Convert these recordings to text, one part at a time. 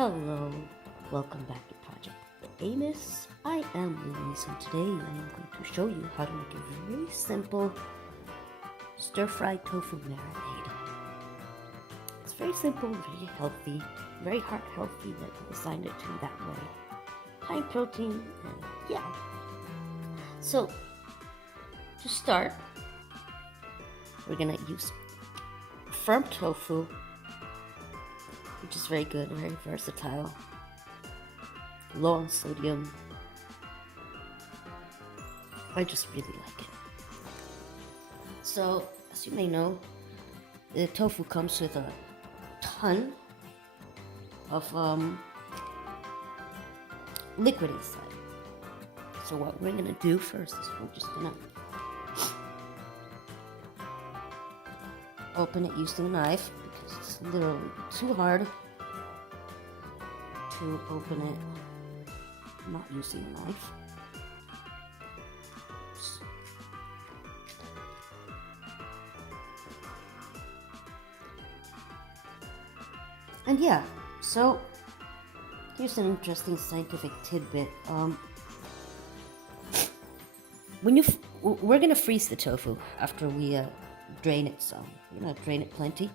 Hello, welcome back to Project Amos. I am Louise, and today I am going to show you how to make a very simple stir-fried tofu marinade. It's very simple, very healthy, very heart healthy that I designed it to be that way. High in protein, and yeah. So, to start, we're gonna use firm tofu, which is very good, very versatile, low on sodium. I just really like it. So, as you may know, the tofu comes with a ton of liquid inside. So what we're gonna do first is we're just gonna open it using a knife because it's literally too hard to open it not using a knife. Oops. And yeah, so here's an interesting scientific tidbit. We're gonna freeze the tofu after we drain it some. We're gonna drain it plenty,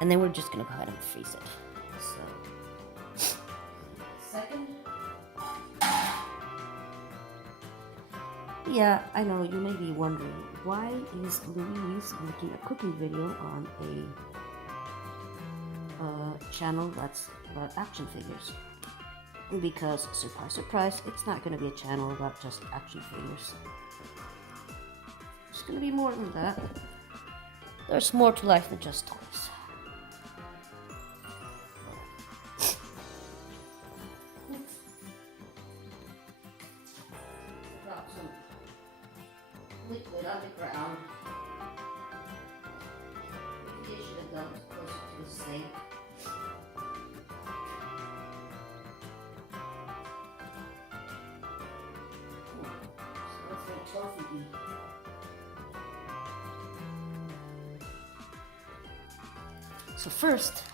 and then we're just gonna go ahead and freeze it. So, second. Yeah, I know you may be wondering why is Louise making a cooking video on a channel that's about action figures. Because, surprise, surprise, it's not going to be a channel about just action figures. It's going to be more than that. There's more to life than just toys. Got some liquid on the ground. Maybe I should have done it closer to the sink. Tofu. So first,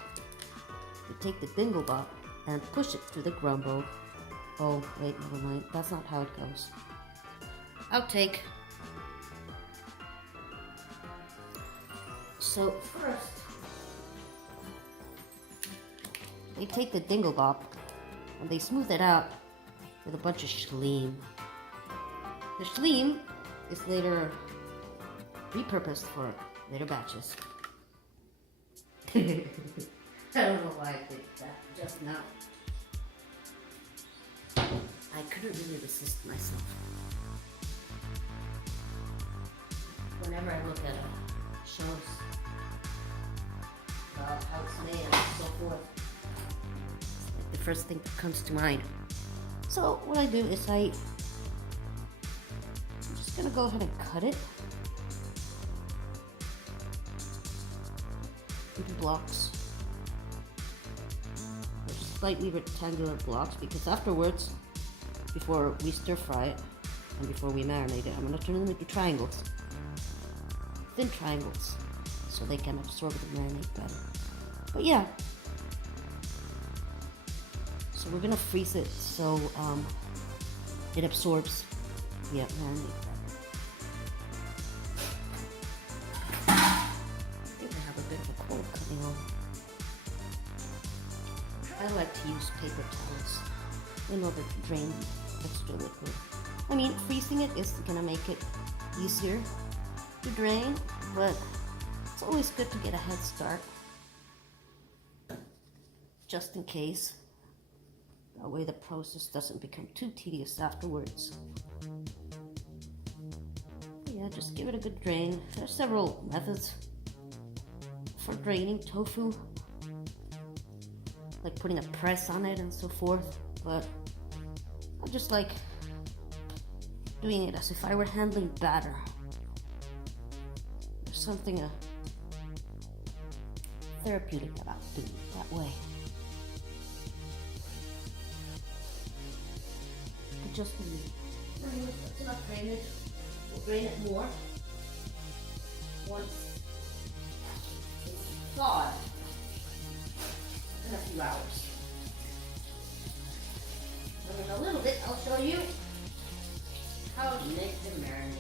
we take the dingle bop and push it through the grumble. Oh, wait, never mind. That's not how it goes. Outtake. So first, they take the dingle bop and they smooth it out with a bunch of shleem. The shleem is later repurposed for later batches. I don't know why I did that just now. I couldn't really resist myself. Whenever I look at shows about how it's made and so forth, it's like the first thing that comes to mind. So what I do is I'm gonna go ahead and cut it into blocks, slightly rectangular blocks, because afterwards, before we stir fry it and before we marinate it, I'm gonna turn them into triangles, thin triangles, so they can absorb the marinade better. But yeah, so we're gonna freeze it so it absorbs the marinade better. I like to use paper towels in order to drain extra liquid. I mean, freezing it is gonna make it easier to drain, but it's always good to get a head start, just in case. That way the process doesn't become too tedious afterwards. Yeah, just give it a good drain. There's several methods for draining tofu, like putting a press on it and so forth, but I just like doing it as if I were handling batter. There's something therapeutic about doing it that way. Just that's enough drainage. We'll drain it more once it's thawed in a few hours. In a little bit, I'll show you how to make the marinade.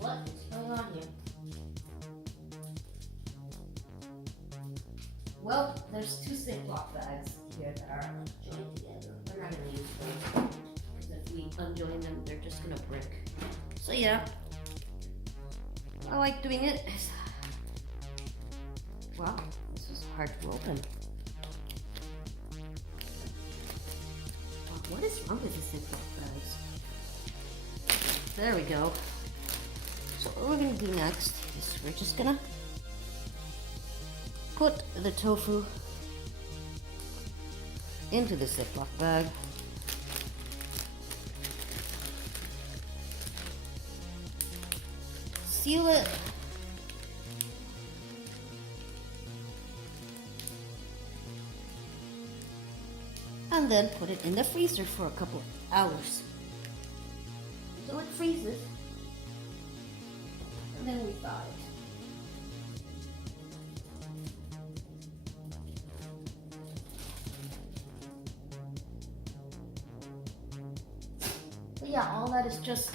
What is going on here? Well, there's two Ziploc bags here that are joined together. We're not going to use those, because if we unjoin them, they're just going to break. So yeah, I like doing it. Wow, this is hard to open. What is wrong with the Ziploc bags? There we go. So what we're going to do next is we're just going to put the tofu into the Ziploc bag. Seal it. And then put it in the freezer for a couple of hours. So it freezes. And then we thaw it. But yeah, all that is just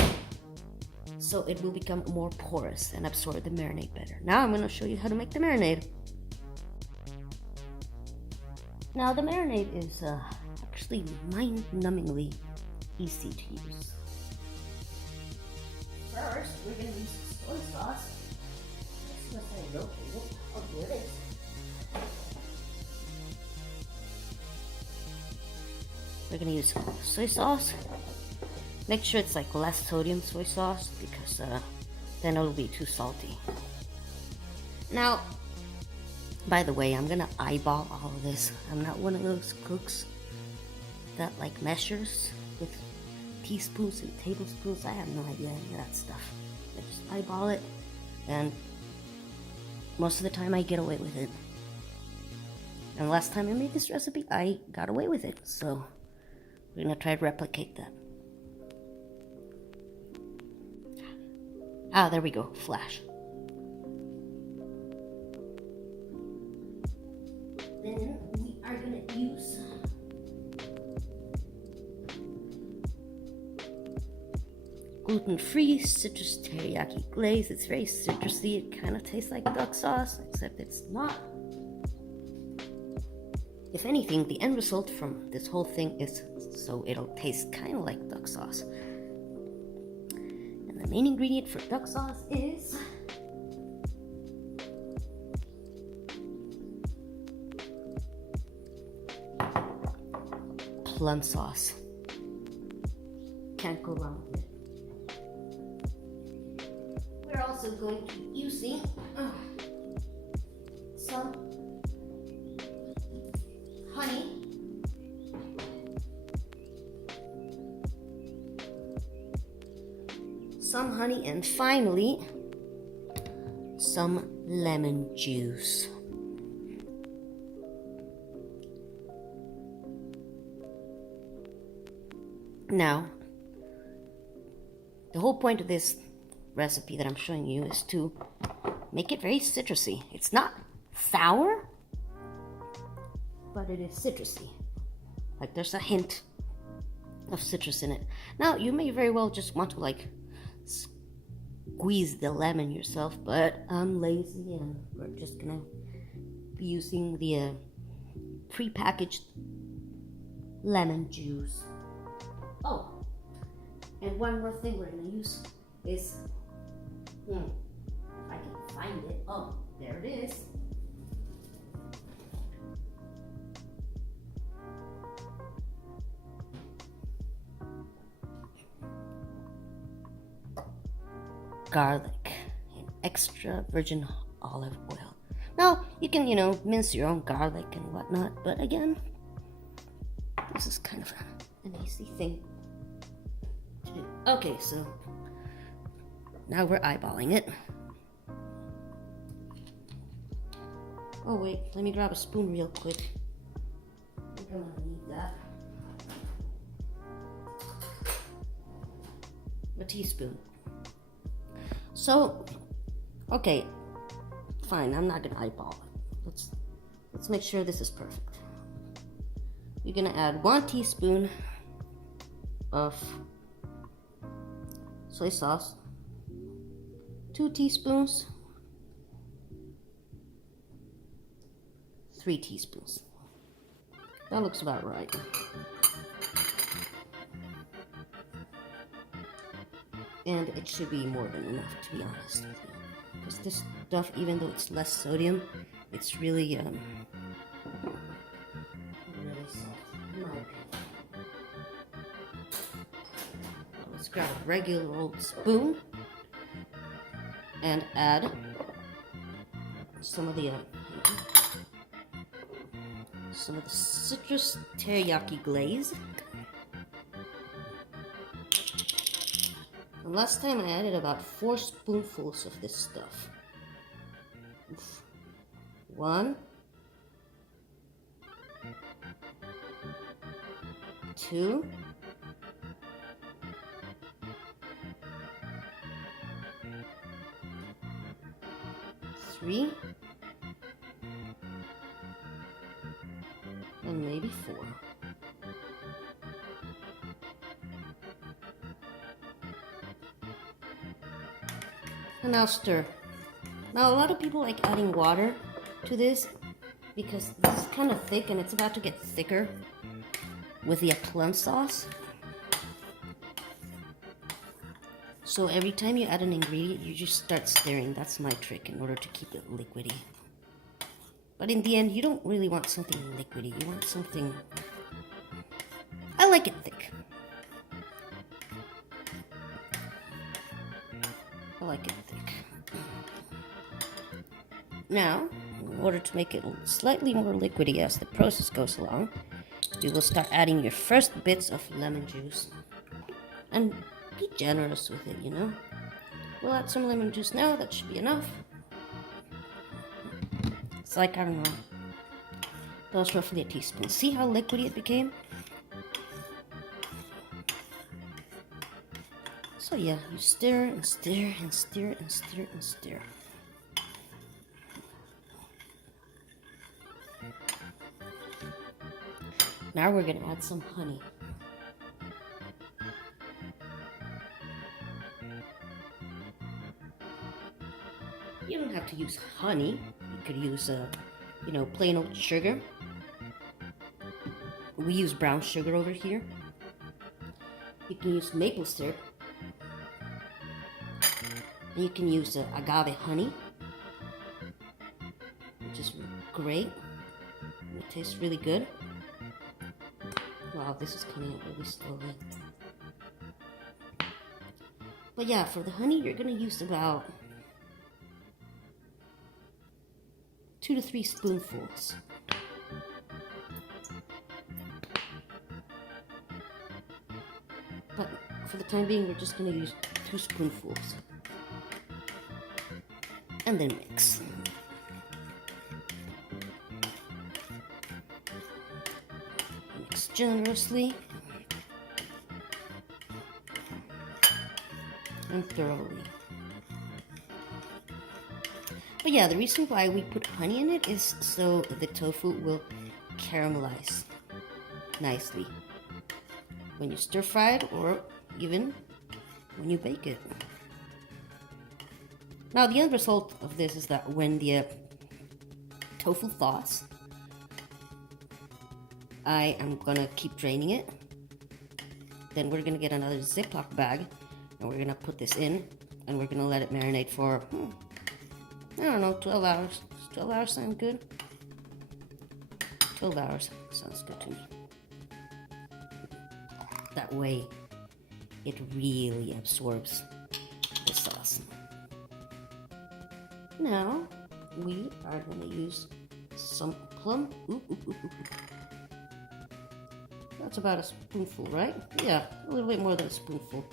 so it will become more porous and absorb the marinade better. Now I'm going to show you how to make the marinade. Now the marinade is actually mind-numbingly easy to use. First, we're going to use soy sauce. As soon as I locate it, oh, here it is. We're going to use soy sauce. Make sure it's like less sodium soy sauce, because then it'll be too salty. Now, by the way, I'm going to eyeball all of this. I'm not one of those cooks that like measures with teaspoons and tablespoons. I have no idea any of that stuff. I just eyeball it, and most of the time I get away with it. And last time I made this recipe, I got away with it. So we're gonna try to replicate that. Ah, there we go, flash. Then we are gonna use gluten-free citrus teriyaki glaze. It's very citrusy. It kind of tastes like duck sauce, except it's not. If anything, the end result from this whole thing is so it'll taste kind of like duck sauce. And the main ingredient for duck sauce is plum sauce. Can't go wrong with it. We're also going to be using some honey, and finally some lemon juice. Now, the whole point of this recipe that I'm showing you is to make it very citrusy. It's not sour, but it is citrusy. Like there's a hint of citrus in it. Now, you may very well just want to like squeeze the lemon yourself, but I'm lazy and we're just gonna be using the pre-packaged lemon juice. Oh, and one more thing we're gonna use is, if I can find it. Oh, there it is. Garlic and extra virgin olive oil. Now, you can, mince your own garlic and whatnot, but again, this is kind of an easy thing to do. Okay, so now we're eyeballing it. Oh wait, let me grab a spoon real quick. I think I'm gonna need that. a teaspoon. So, okay, fine, I'm not gonna eyeball it. Let's make sure this is perfect. You're gonna add 1 teaspoon of soy sauce, 2 teaspoons, 3 teaspoons. That looks about right. And it should be more than enough, to be honest with you. Because this stuff, even though it's less sodium, it's really soft, in my opinion. Let's grab a regular old spoon and add some of the citrus teriyaki glaze. And last time I added about 4 spoonfuls of this stuff. Oof. 1, 2, 3, and maybe 4. And now stir. Now a lot of people like adding water to this because this is kind of thick and it's about to get thicker with the plum sauce. So every time you add an ingredient, you just start stirring. That's my trick in order to keep it liquidy. But in the end, you don't really want something liquidy. You want something... I like it thick. I like it thick. Now, in order to make it slightly more liquidy as the process goes along, you will start adding your first bits of lemon juice. And be generous with it, you know? We'll add some lemon juice now, that should be enough. It's like, I don't know, that was roughly a teaspoon. See how liquidy it became? So yeah, you stir and stir and stir and stir and stir. Now we're gonna add some honey. You don't have to use honey. You could use, plain old sugar. We use brown sugar over here. You can use maple syrup. And you can use agave honey, which is great. It tastes really good. Wow, this is coming out really slowly. But yeah, for the honey, you're gonna use about 2 to 3 spoonfuls. But for the time being, we're just gonna use 2 spoonfuls. And then mix. Mix generously and thoroughly. But yeah, the reason why we put honey in it is so the tofu will caramelize nicely when you stir fry it or even when you bake it. Now the end result of this is that when the tofu thaws, I am gonna keep draining it. Then we're gonna get another Ziploc bag and we're gonna put this in and we're gonna let it marinate for, I don't know, 12 hours. Does 12 hours sound good? 12 hours sounds good to me. That way, it really absorbs the sauce. Now, we are going to use some plum. That's about a spoonful, right? Yeah, a little bit more than a spoonful.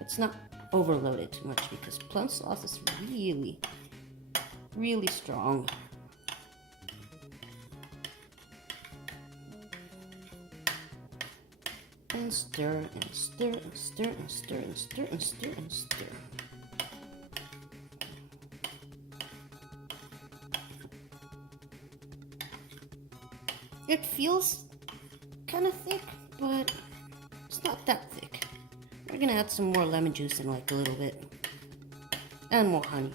It's not overloaded too much because plum sauce is really, really strong. and stir and stir and stir and stir and stir and stir and stir. It feels kind of thick, but it's not that thick. We're gonna add some more lemon juice in like a little bit, and more honey.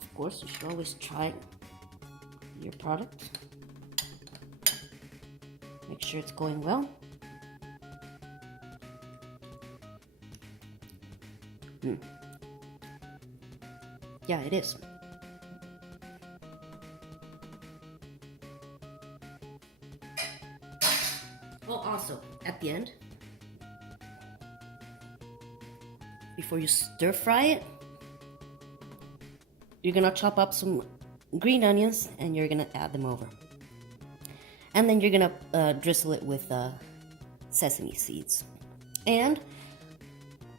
Of course, you should always try your product. Make sure it's going well. Yeah, it is. Oh, also, at the end, before you stir fry it, you're gonna chop up some green onions and you're gonna add them over. And then you're gonna drizzle it with sesame seeds. And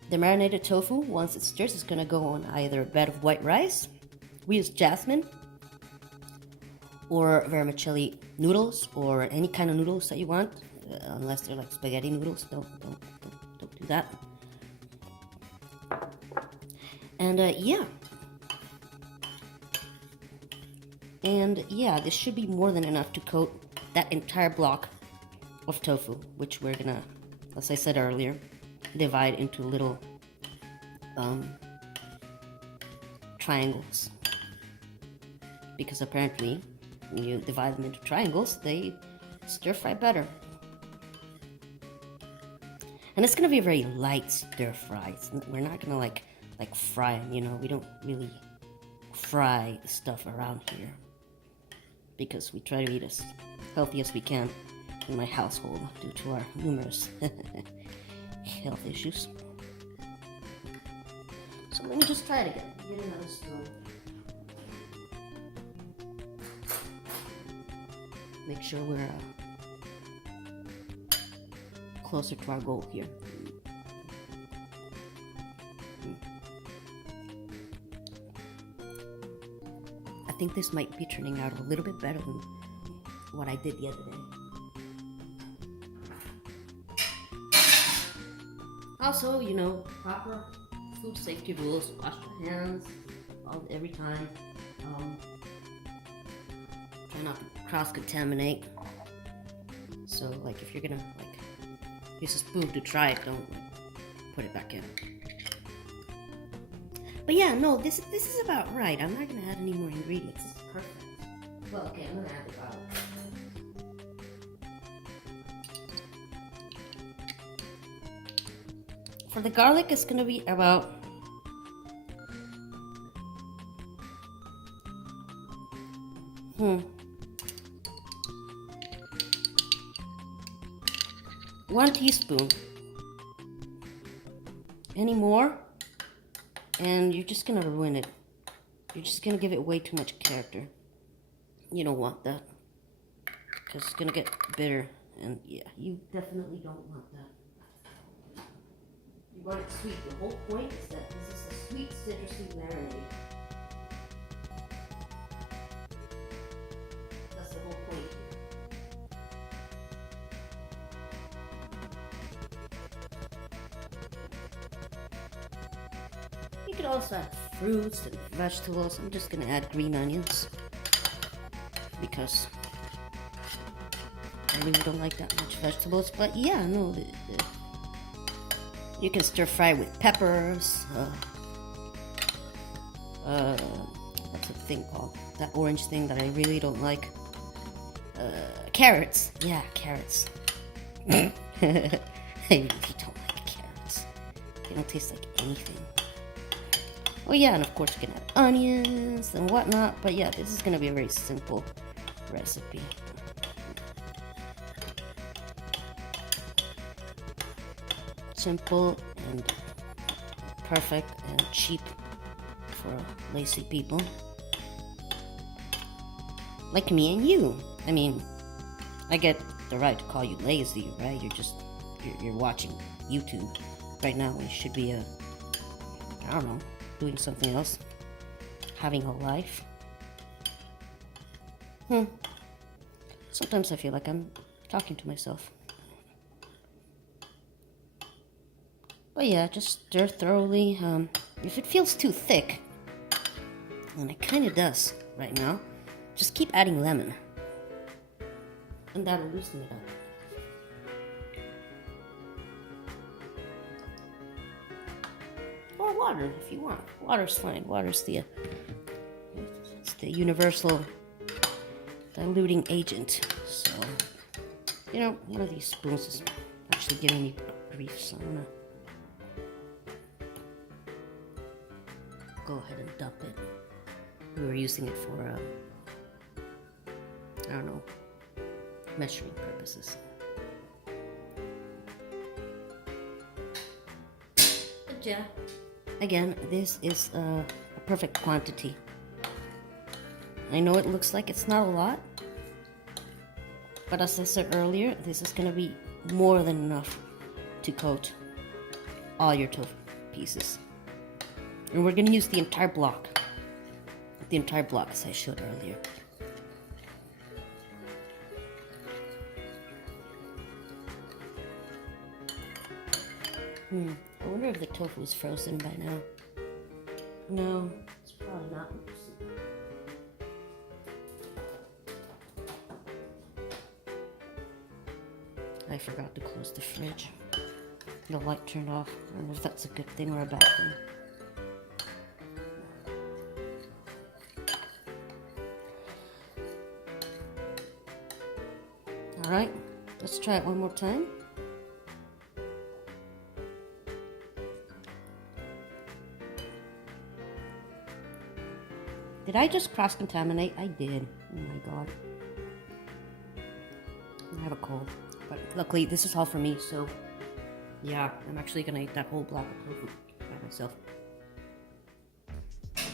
the marinated tofu, once it stirs, is gonna go on either a bed of white rice. We use jasmine, or vermicelli noodles, or any kind of noodles that you want, unless they're like spaghetti noodles. Don't do that. And yeah, this should be more than enough to coat that entire block of tofu, which we're gonna, as I said earlier, divide into little triangles. Because apparently, when you divide them into triangles, they stir fry better. And it's gonna be a very light stir fry. We're not gonna like fry them, you know. We don't really fry the stuff around here because we try to eat as healthy as we can in my household due to our numerous health issues. So let me just try it again. Get another spoon. Make sure we're closer to our goal here. I think this might be turning out a little bit better than what I did the other day. Also, you know, proper food safety rules. Wash your hands every time. Try not to cross-contaminate. So, like, if you're gonna use a spoon to try it, don't put it back in. But yeah, no, this is about right. I'm not gonna add any more ingredients. This is perfect. Well, okay, I'm gonna add the garlic. For the garlic, it's gonna be about one teaspoon. Any more, and you're just gonna ruin it. You're just gonna give it way too much character. You don't want that, because it's gonna get bitter, and yeah, you definitely don't want that. You want it sweet. The whole point is that this is a sweet, citrusy marinade. That's the whole point. You could also add fruits and vegetables. I'm just gonna add green onions because I really don't like that much vegetables. But yeah, no, you can stir fry with peppers. What's the thing called? That orange thing that I really don't like. Carrots. Yeah, carrots. I really don't like carrots. They don't taste like anything. Oh yeah, and of course you can add onions and whatnot. But yeah, this is gonna be a very simple recipe. Simple and perfect and cheap for lazy people like me and you. I mean, I get the right to call you lazy, right? You're watching YouTube right now. You should be I don't know, doing something else, having a life. Sometimes I feel like I'm talking to myself. But yeah, just stir thoroughly. If it feels too thick, and it kind of does right now, just keep adding lemon. And that'll loosen it up. Or water if you want. Water's fine. Water's it's the universal diluting agent. So, you know, one of these spoons is actually giving me grief, so I'm gonna go ahead and dump it. We were using it for, I don't know, measuring purposes. But yeah, again, this is a perfect quantity. I know it looks like it's not a lot, but as I said earlier, this is going to be more than enough to coat all your tofu pieces. And we're going to use the entire block. The entire block, as I showed earlier. I wonder if the tofu is frozen by now. No, it's probably not. I forgot to close the fridge. The light turned off. I don't know if that's a good thing or a bad thing. Alright, let's try it one more time. Did I just cross-contaminate? I did. Oh my god. I have a cold. But luckily, this is all for me, so yeah, I'm actually gonna eat that whole block of tofu by myself. This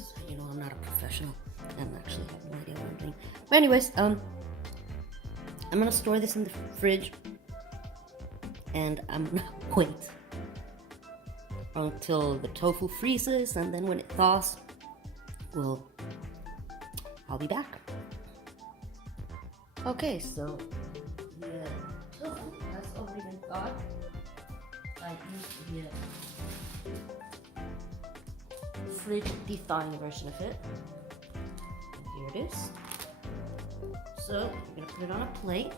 is how you know I'm not a professional. I'm actually have no idea what I'm doing. But anyways, I'm gonna store this in the fridge, and I'm gonna wait until the tofu freezes, and then when it thaws, I'll be back. Okay, so the tofu has already been thawed. I used the fridge de-thawing version of it. And here it is. So we're gonna put it on a plate.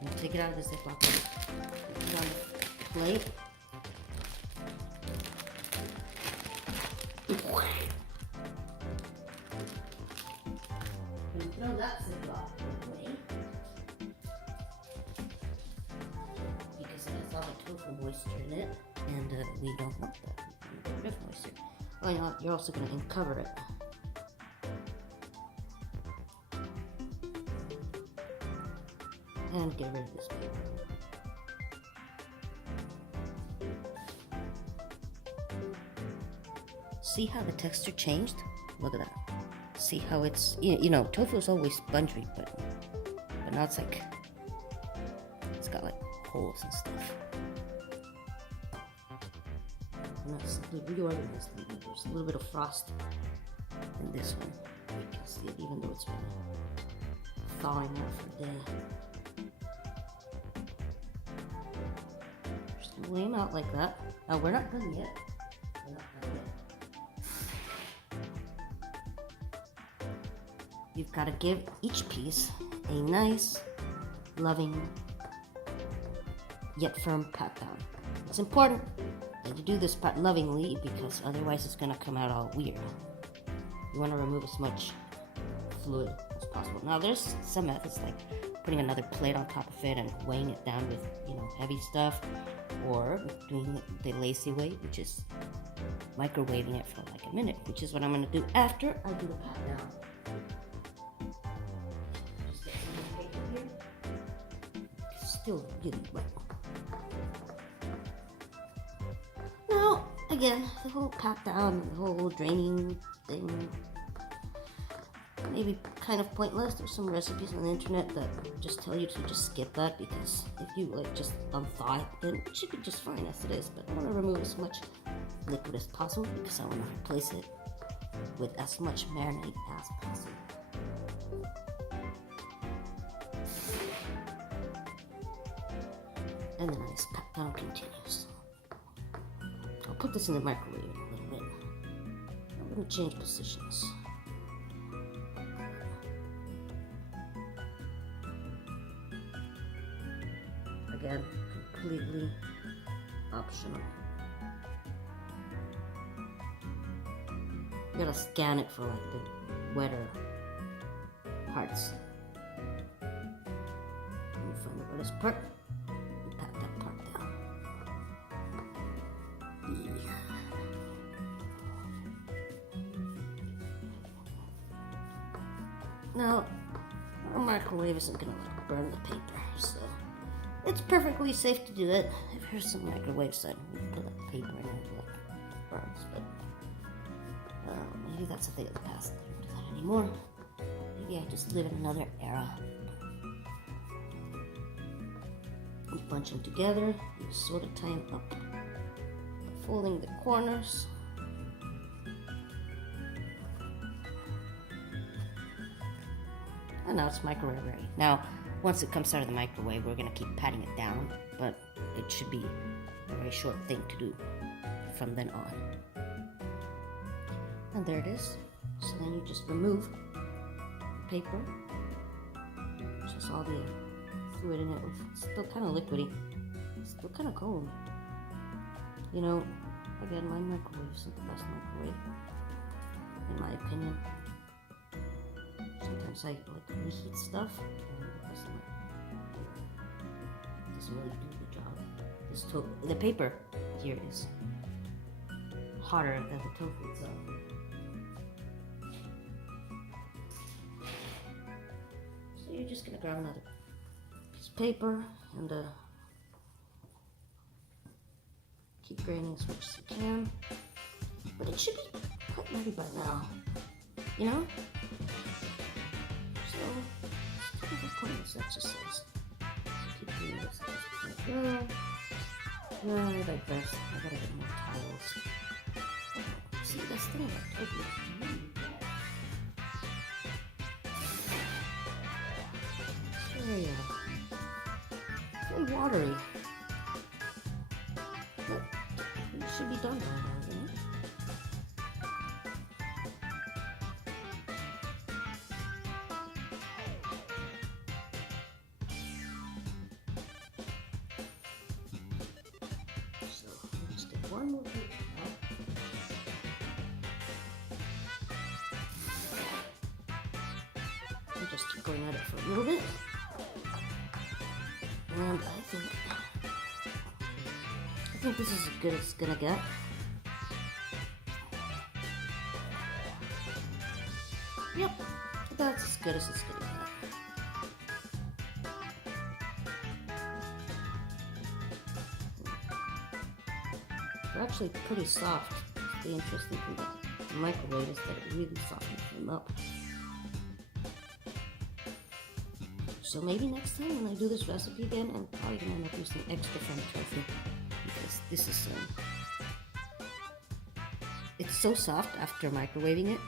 I'm gonna take it out of this Ziploc. Put it on the plate. Throw that Ziploc away because it has all the tofu moisture in it, and we don't want that. We want to get rid of moisture. Oh, you know what? You're also going to uncover it. And get rid of this paper. See how the texture changed? Look at that. See how it's, you know, tofu is always spongy, but now it's like, it's got like holes and stuff. I'm not simply reorganized. There's a little bit of frost in this one. You can see it even though it's been thawing out for a day. Just gonna lay them out like that. Now we're not done yet. We're not done yet. You've got to give each piece a nice, loving, yet firm pat down. It's important that you do this pat lovingly because otherwise it's going to come out all weird. You want to remove as much fluid as possible. Now there's some methods like putting another plate on top of it and weighing it down with, heavy stuff, or doing the lazy way, which is microwaving it for like a minute, which is what I'm going to do after I do the pat down. Still really wet. Now, again, the whole pat down, the whole draining thing, maybe kind of pointless. There's some recipes on the internet that just tell you to just skip that because if you just unthaw it, then it should be just fine as it is. But I want to remove as much liquid as possible because I want to replace it with as much marinade as possible. And then I just pat down continues. I'll put this in the microwave in a little bit. I'm going to change positions. Again, completely optional. You gotta scan it for like the wetter parts. You find the wettest part, you pat that part down. Yeah. Now, a microwave isn't gonna like burn the paper, so it's perfectly safe to do it. I've heard some microwaves that put a paper in it that burns, but maybe that's a thing of the past. I don't do that anymore. Maybe I just live in another era. You bunch them together, you sort of tie them up, folding the corners. And now it's microwave ready. Now, once it comes out of the microwave, we're gonna keep patting it down, but it should be a very short thing to do from then on. And there it is. So then you just remove the paper. Just all the fluid in it. It's still kind of liquidy. It's still kind of cold. You know, again, my microwave isn't the best microwave, in my opinion. Sometimes I like reheat stuff, and it doesn't really do the job. The paper here is hotter than the tofu itself. So you're just gonna grab another piece of paper and keep graining as much as you can. But it should be quite ready by now, you know? So, let's take a pointless exercise. Keep doing this as I go. No, I digress. I gotta get more towels. See, that's the thing about tofu. It's very watery. But it should be done by now, you know? So, let's get one more bit out. And just keep going at it for a little bit. And I think this is as good as it's gonna get. Yep, that's as good as it's gonna get. They're actually pretty soft. The interesting thing about the microwave is that it really softens them up. So maybe next time when I do this recipe again, I'm probably gonna end up using extra firm tofu, because this is it's so soft after microwaving it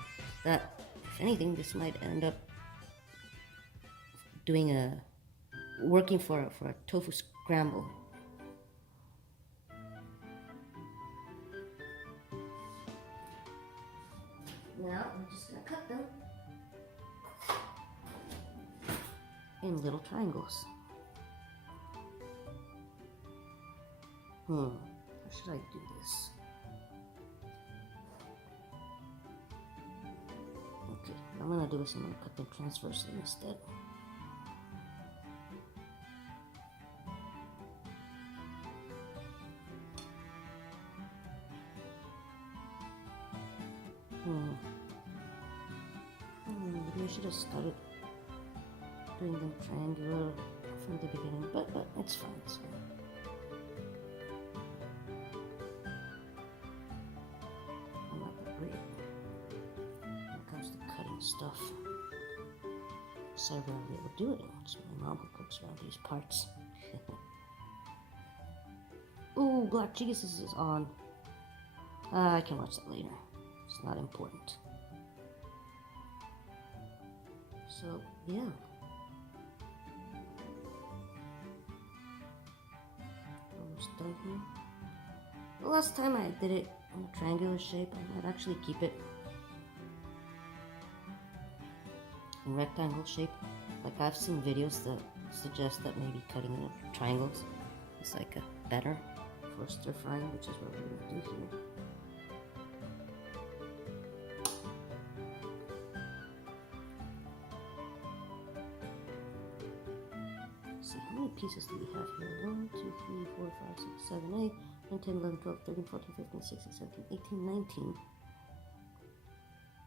that, if anything, this might end up working for a tofu scramble. Now I'm just gonna cut them in little triangles. How should I do this? Okay, what I'm gonna do is I'm gonna cut them transversely instead. Maybe I should have started doing them triangular from the beginning, but it's fine, it's fine. I'm not great when it comes to cutting stuff. So I rarely ever do it. It's my mom who cooks around these parts. Ooh, black Jesus is on. I can watch that later. It's not important. So, yeah. Almost done here. The last time I did it in a triangular shape, I might actually keep it in rectangle shape. Like I've seen videos that suggest that maybe cutting it in triangles is like a better for stir frying, which is what we're going to do here. See, how many pieces do we have here? 1, 2, 3, 4, 5, 6, 7, 8, 9, 10, 11, 12, 13, 14, 15, 16, 17, 18,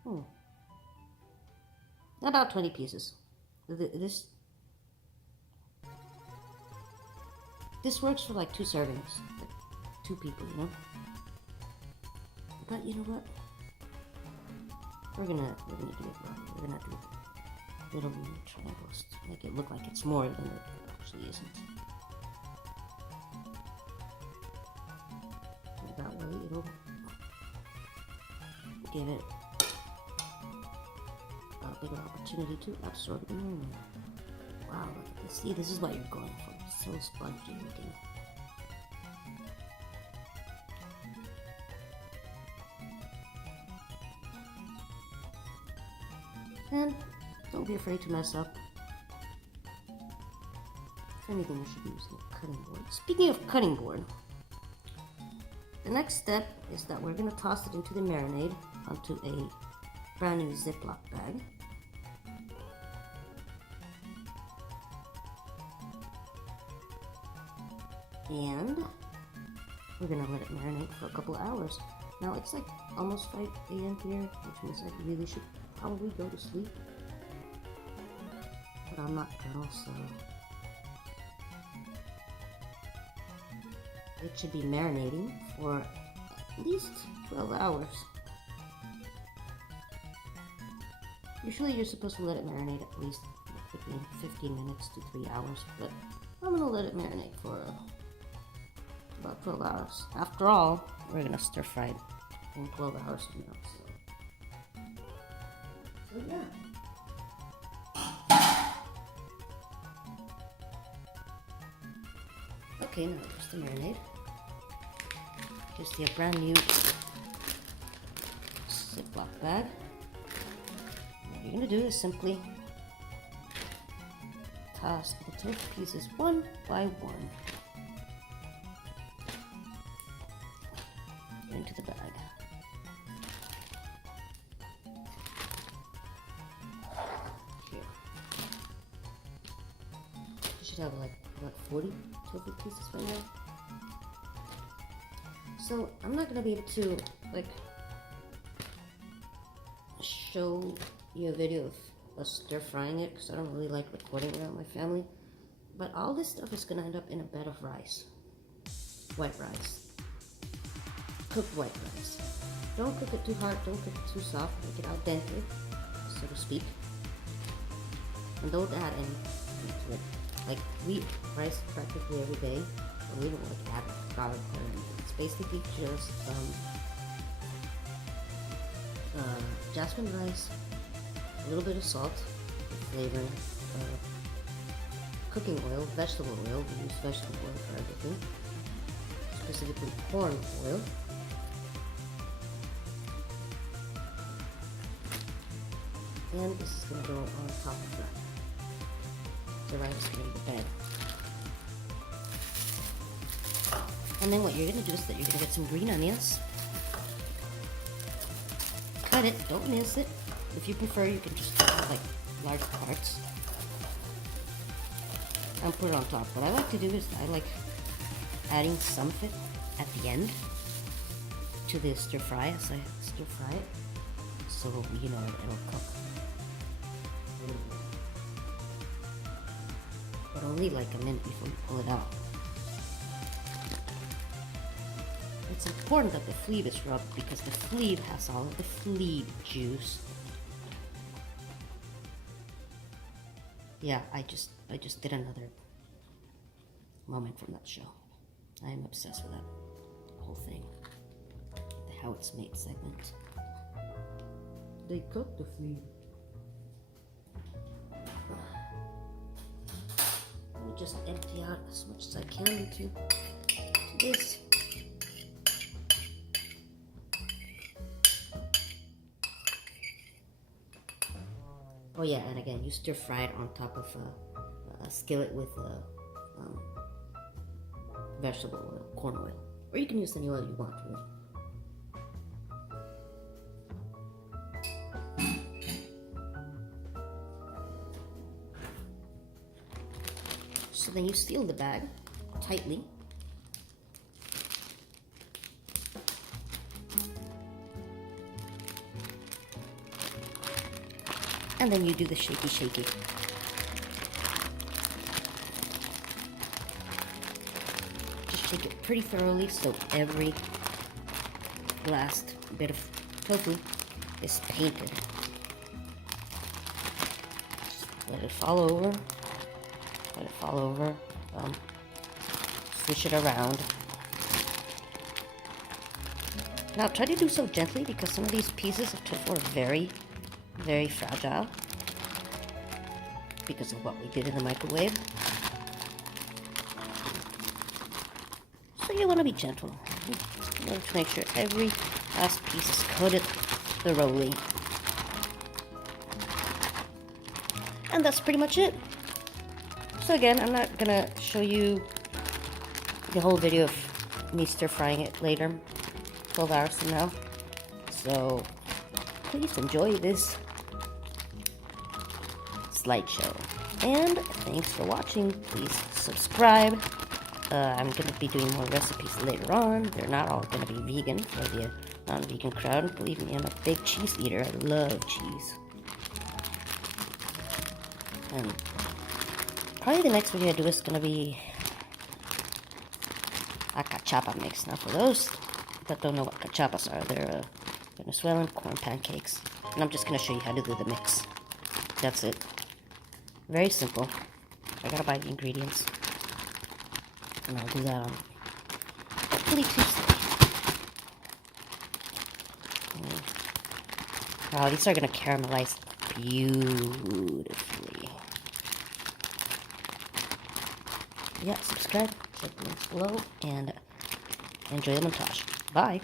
19. About 20 pieces. This works for like 2 servings, like 2 people, you know? But you know what? We're gonna do it right. We're gonna do little mini triangles to make it look like it's more than it actually isn't. And that way it'll give it a bigger opportunity to absorb the marinade. Wow, look at this. See, this is what you're going for. It's so spongy looking. And don't be afraid to mess up. If anything, you should be using a cutting board. Speaking of cutting board, the next step is that we're going to toss it into the marinade onto a brand new Ziploc bag. And we're going to let it marinate for a couple of hours. Now it's like almost 5 a.m. here, which means I really should probably go to sleep. But I'm nocturnal, so it should be marinating for at least 12 hours. Usually you're supposed to let it marinate at least between 15 minutes to 3 hours, but I'm gonna let it marinate for about 12 hours. After all, we're gonna stir fry it in 12 hours from now, so yeah. Okay, now just the marinade. Just the brand new Ziploc bag. What you're gonna do is simply toss the tofu pieces one by one into the bag. Here. You should have like about 40 tofu pieces right now. So I'm not gonna be able to like show you a video of us stir frying it because I don't really like recording around my family. But all this stuff is gonna end up in a bed of rice, white rice, cooked white rice. Don't cook it too hard, don't cook it too soft, make it al dente, so to speak. And don't add anything to it. Like we eat rice practically every day, but we don't like add garlic or anything. It's basically just jasmine rice, a little bit of salt, flavoring, cooking oil, vegetable oil. We use vegetable oil for everything, specifically corn oil. And this is going to go on top of that. The rice is going to the bed. And then what you're going to do is that you're going to get some green onions. Cut it, don't mince it. If you prefer, you can just cut like large parts and put it on top. What I like to do is I like adding some of it at the end to the stir fry as I stir fry it, so you know it'll cook. But only like a minute before you pull it out. It's important that the fleave is rubbed because the fleave has all of the fleave juice. Yeah, I just did another moment from that show. I am obsessed with that whole thing. The How It's Made segment. They cook the fleave. will just empty out as much as I can into this. Oh yeah, and again, you stir fry it on top of a skillet with vegetable oil, corn oil, or you can use any oil you want. Really. So then you seal the bag tightly. And then you do the shaky. Just shake it pretty thoroughly so every last bit of tofu is painted. Just let it fall over. Let it fall over. Swish it around. Now try to do so gently because some of these pieces of tofu are very, very fragile because of what we did in the microwave. So you want to be gentle. You want to make sure every last piece is coated thoroughly. And that's pretty much it. So again, I'm not gonna show you the whole video of me stir frying it later, 12 hours from now. So please enjoy this slideshow. And thanks for watching. Please subscribe. I'm gonna be doing more recipes later on. They're not all gonna be vegan for the non-vegan crowd. Believe me, I'm a big cheese eater. I love cheese. And probably the next video I do is going to be a cachapa mix. Now for those that don't know what cachapas are, they're Venezuelan corn pancakes. And I'm just going to show you how to do the mix. That's it. Very simple. I gotta buy the ingredients. And I'll do that on hopefully Tuesday. Wow, these are going to caramelize beautifully. Yeah, subscribe, check the links below, and enjoy the montage. Bye.